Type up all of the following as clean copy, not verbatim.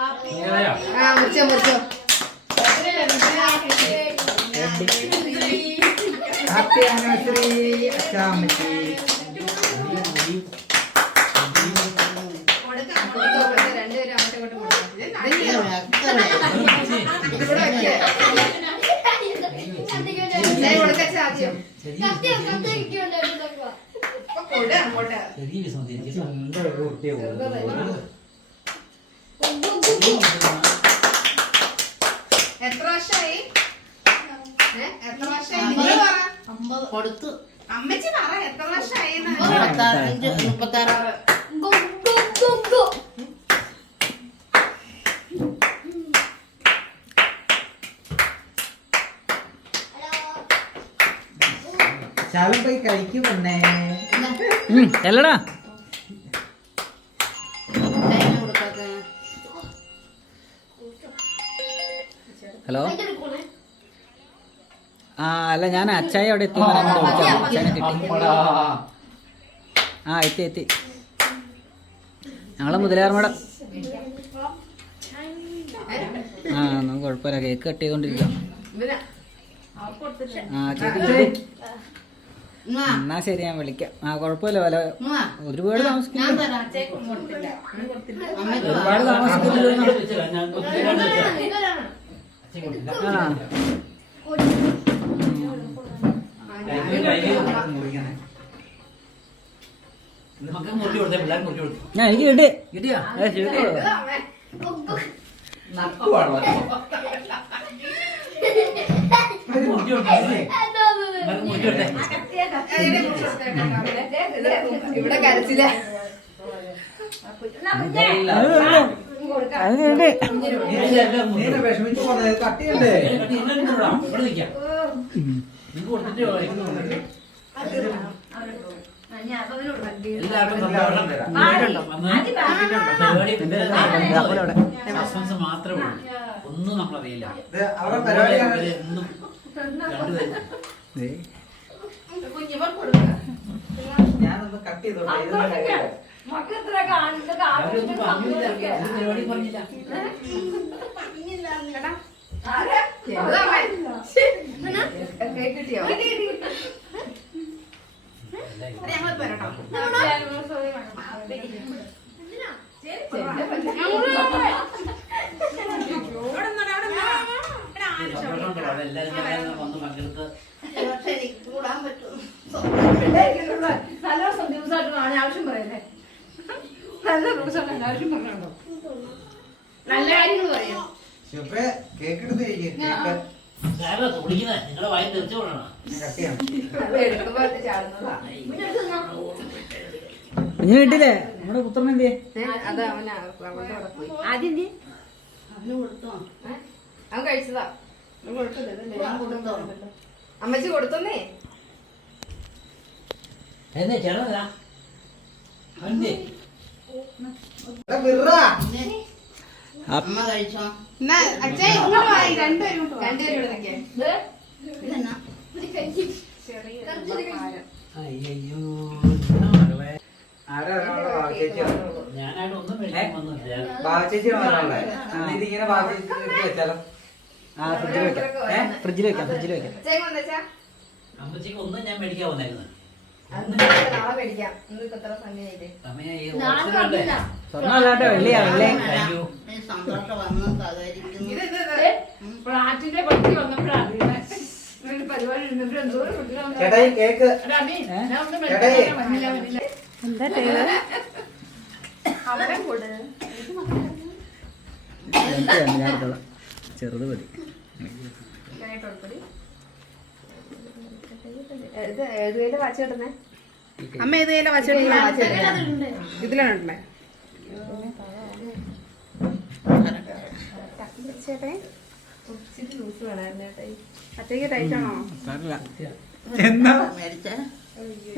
മുറിച്ചോ മുറിച്ചോ. Happy anniversary അച്ചാമ്മച്ചി. രണ്ടുപേരും അങ്ങോട്ടും എത്ര വർഷമായി? എത്ര വർഷമായി കൊടുത്തു? അമ്മച്ചി പറ എത്ര വർഷമായി? 36. ശാലം പോയി കഴിക്കും പെണ്ണേ. എല്ലടാ ഹലോ. ആ അല്ല ഞാൻ അച്ചായ അവിടെ എത്തി അച്ചായനെ കിട്ടി. ആ എത്തി എത്തി. ഞങ്ങളെ മുതലാർമട. ആ നമുക്ക് കുഴപ്പമില്ല. കേക്ക് കട്ട് ചെയ്തോണ്ടിരിക്കാം. ആ കേക്ക് എന്നാ ശരി ഞാൻ വിളിക്കാം. ആ കുഴപ്പമില്ല. വല്ല ഒരുപാട് താമസിക്കില്ല. ഒരുപാട് താമസിക്കില്ല. ആ ഞാൻ എനിക്ക് കിട്ടി. കിട്ടിയാ ഇവിടെ കരച്ചില്ല. വിഷമിച്ചു പോന്നെ കട്ടിയല്ലേ. മാത്രമേ ഒന്നും നമ്മളറിയില്ല. അവരുടെ പരിപാടിയാണ്. ഞാനൊന്ന് കട്ട് ചെയ്തോട്ടെ. കിട്ടിയോ? വന്ന് പങ്കെടുത്ത് നല്ല ദിവസമായിട്ട് ആവശ്യം പറയല്ലേ. നല്ല ദിവസമായിട്ട് ആവശ്യം പറഞ്ഞോ. നല്ല കാര്യങ്ങൾ പറയാം. കേക്ക് എടുത്ത് കേക്ക് നിങ്ങളുടെ വായി തെറിച്ചു കൊണ്ടാണ്. കുഞ്ഞിനെ കിട്ടില്ലേ? നമ്മുടെ പുത്രൻ എന്തിയെ? അത് അവന് ആദ്യം അവൻ കഴിച്ചതാ. അമ്മച്ചി കൊടുത്തന്നേ. ചേർന്നതാ അമ്മ കഴിച്ചോ? രണ്ടുപേരും ഞാനായിട്ട് ഒന്നും കഴിക്കാൻ വന്നില്ല. ബാബുചേച്ചി ഇതിങ്ങനെ ബാബുചേച്ചി വെച്ചാലോ? ആ ഫ്രിഡ്ജിൽ വെക്കാം. ഫ്രിഡ്ജിൽ വെക്കാം. ഫ്രിഡ്ജിൽ വെക്കാം. അമ്മച്ചിക്ക് ഒന്നും ഞാൻ മേടിക്കാൻ വന്നായിരുന്നു. നാളെ മേടിക്കാം. സ്വർണ്ണം അല്ലാട്ടോ വെള്ളിയാ. വെള്ളി സന്തോഷം വന്ന് സഹകരിക്കുന്നു. ഫ്ലാറ്റിന്റെ പറ്റി വന്നപ്പോഴാണ് പരിപാടി. ചേട്ടായി കേക്ക്. ചേട്ടായി ചെറുത് മതി. ഏതുകയിലെ വാച്ച് കിട്ടുന്നേ? അമ്മ ഏത് കയ്യിലെ വാച്ച് ഇതിലാണ് ഇടണേ. ചേട്ടേ അത്തേക്ക് ടൈറ്റാണോ? എന്താ മേടിച്ചേ?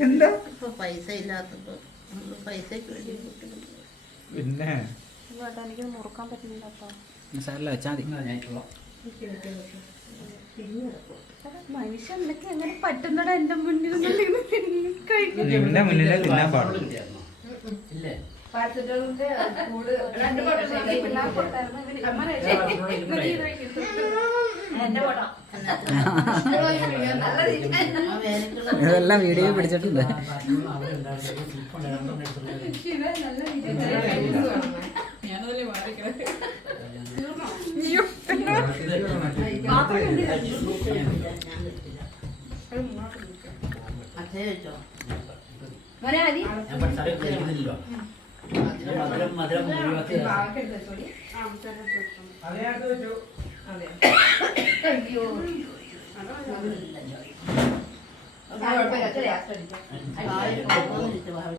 എന്താ ഇപ്പൊ പൈസ ഇല്ലാത്തപ്പോ പൈസക്ക് വേണ്ടി പിന്നെ എനിക്ക് മുറുക്കാൻ പറ്റുന്നില്ല. സാറില്ല വെച്ചാൽ മതി. മനുഷ്യ എന്തൊക്കെ എങ്ങനെ പറ്റുന്നടാ എന്റെ മുന്നിൽ നിന്റെ മുന്നിലെ തിന്നാൻ പാടില്ല. ഇല്ലേ പാരസെറ്റമോളിന്റെ കൂട് രണ്ട് ബോട്ടിൽ പിള്ളേർക്ക് കൊടുത്തായിരുന്നു. അമ്മ എന്റെ പോട്ടോ നല്ല രീതി ഇതെല്ലാം വീഡിയോ പിടിച്ചിട്ടുണ്ട്. നല്ല രീതി ഞാനതല്ലേ മാറിക്കണേ. അച്ഛൻ വെച്ചോ മോനെ അരി അതെ അയ്യോ കുഴപ്പമില്ല. ആയിരം